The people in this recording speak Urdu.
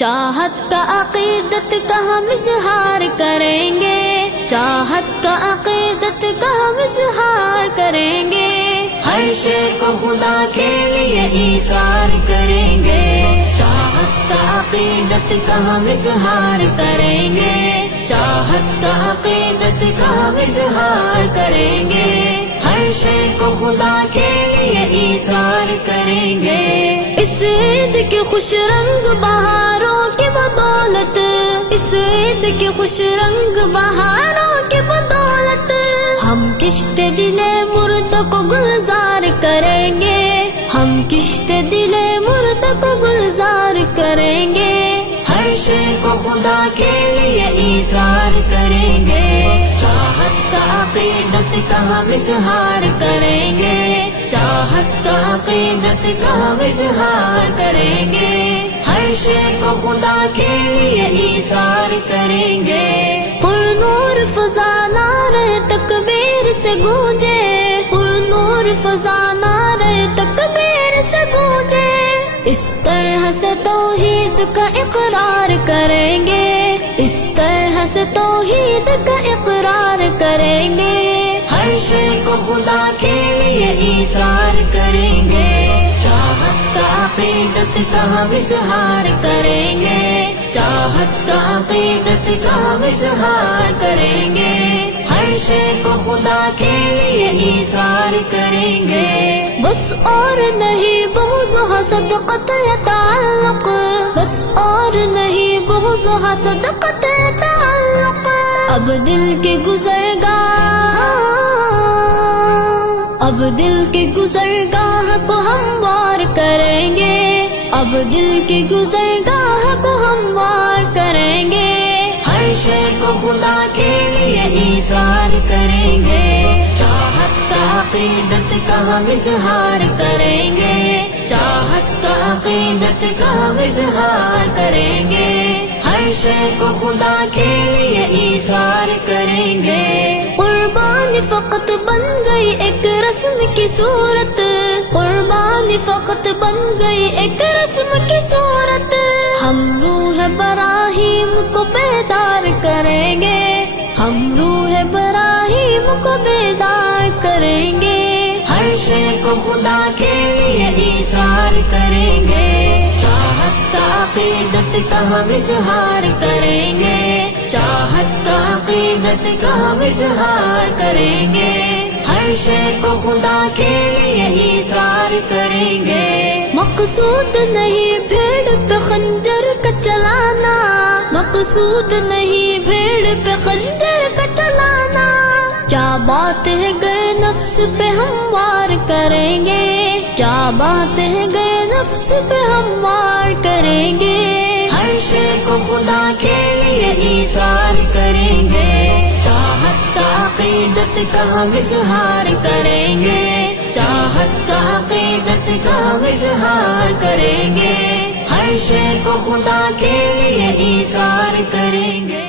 چاہت کا عقیدت کا ہم اظہار کریں گے، چاہت کا عقیدت کا ہم اظہار کریں گے، ہر شے کو خدا کے لیے ایثار کریں گے، چاہت کا عقیدت کا ہم اظہار کریں گے، چاہت کا عقیدت کا ہم اظہار کریں گے، ہر شے کو خدا کے لیے ایثار کریں گے۔ اس عید کی خوش رنگ بہاروں کی بدولت، اس عید کی خوش رنگ بہاروں کی بدولت، ہم کشت دل مرد کو گلزار کریں گے، ہم کشت دل مرد کو گلزار کریں گے، ہر شے کو خدا کے لیے ایثار کریں گے، چاہت کا عقیدت کا ہم اظہار کریں گے، چاہت کا عقیدت کا ہم اظہار کریں گے، ہر شے کو خدا کے لیے ایثار کریں گے۔ پر نور فضا نعرہ تکبیر سے گونجے، پر نور فضا نعرہ تکبیر سے گونجے، اس طرح سے توحید کا اقرار کریں گے، اس طرح سے توحید کا اقرار کریں گے، ہر شے کو خدا کے لیے ایثار کریں گے، چاہت کا عقیدت کا ہم اظہار کریں گے، چاہت کا عقیدت کا ہم اظہار کریں گے، ہر شے کو خدا کے لیے ایثار کریں گے۔ بس اور نہیں بغض و حسد قطع تعلق، بس اور نہیں بغض و حسد قطع تعلق، اب دل کے گزرگاہ، اب دل کے گزرگاہ کو ہموار کریں گے، اب دل کے گزرگاہ کو ہموار کریں گے، ہر شے کو خدا کے لیے ایثار کریں گے، چاہت کا عقیدت کا ہم اظہار کریں گے، چاہت کا عقیدت کا ہم اظہار کریں گے، ہر شے کو خدا کے لیے ایثار کریں گے۔ قربانی فقط بن گئی ایک رسم کی صورت، قربانی فقط بن گئی ایک رسم کی صورت، ہم روح براہیم کو بیدار کریں گے، ہم روح براہیم کو بیدار کریں گے، ہر شے کو خدا کے لیے ایثار کریں گے، چاہت کا عقیدت کا ہم اظہار کریں گے، چاہت کا عقیدت کا ہم اظہار کریں گے، ہر شے کو خدا کے لیے ایثار کریں گے۔ مقصود نہیں بھیڑ پہ خنجر کا چلانا، مقصود نہیں بھیڑ پہ خنجر کا چلانا، کیا بات ہے گر نفس پہ ہم وار کریں گے، کیا بات ہے گر نفس پہ ہم وار کریں گے، ہر شے کو خدا کے لیے ایثار کریں گے، چاہت کا عقیدت کا ہم اظہار کریں گے، چاہت کا عقیدت کا ہم اظہار کریں گے، ہر شے کو خدا کے لیے ایثار کریں گے۔